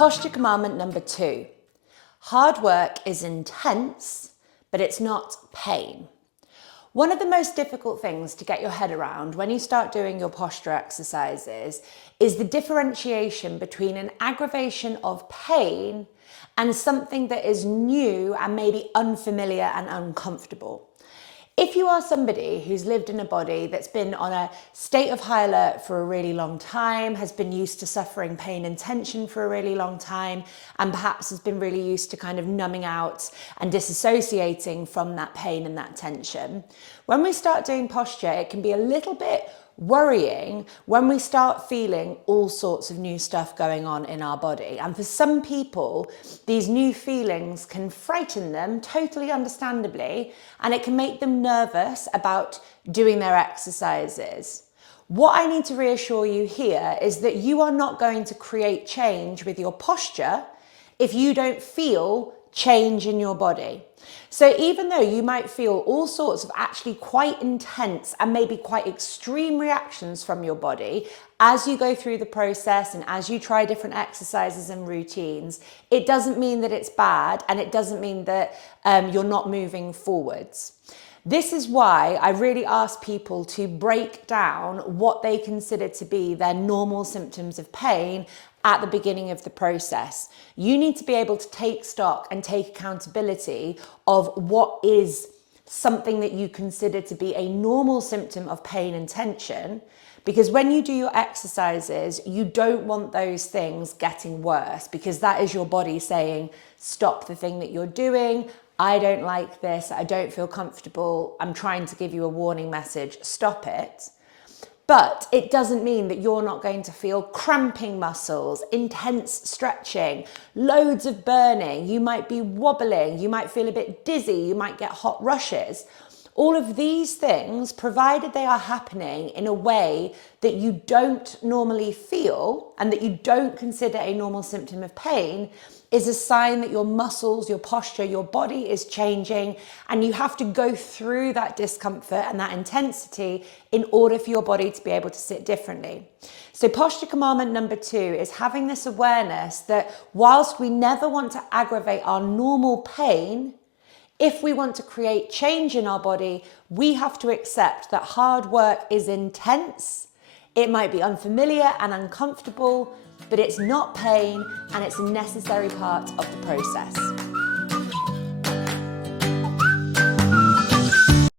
Posture commandment number 2. Hard work is intense, but it's not pain. One of the most difficult things to get your head around when you start doing your posture exercises is the differentiation between an aggravation of pain and something that is new and maybe unfamiliar and uncomfortable. If you are somebody who's lived in a body that's been on a state of high alert for a really long time, has been used to suffering pain and tension for a really long time, and perhaps has been really used to kind of numbing out and disassociating from that pain and that tension, when we start doing posture, it can be a little bit worrying when we start feeling all sorts of new stuff going on in our body. And for some people, these new feelings can frighten them, totally understandably, and it can make them nervous about doing their exercises. What I need to reassure you here is that you are not going to create change with your posture if you don't feel change in your body. So even though you might feel all sorts of actually quite intense and maybe quite extreme reactions from your body as you go through the process and as you try different exercises and routines, it doesn't mean that it's bad, and it doesn't mean that you're not moving forwards. This is why I really ask people to break down what they consider to be their normal symptoms of pain at the beginning of the process. You need to be able to take stock and take accountability of what is something that you consider to be a normal symptom of pain and tension, because when you do your exercises, you don't want those things getting worse, because that is your body saying, stop the thing that you're doing. I don't like this. I don't feel comfortable. I'm trying to give you a warning message. Stop it. But it doesn't mean that you're not going to feel cramping muscles, intense stretching, loads of burning. You might be wobbling. You might feel a bit dizzy. You might get hot rushes. All of these things, provided they are happening in a way that you don't normally feel and that you don't consider a normal symptom of pain, is a sign that your muscles, your posture, your body is changing, and you have to go through that discomfort and that intensity in order for your body to be able to sit differently. So posture commandment number 2 is having this awareness that whilst we never want to aggravate our normal pain, if we want to create change in our body, we have to accept that hard work is intense. It might be unfamiliar and uncomfortable, but it's not pain, and it's a necessary part of the process.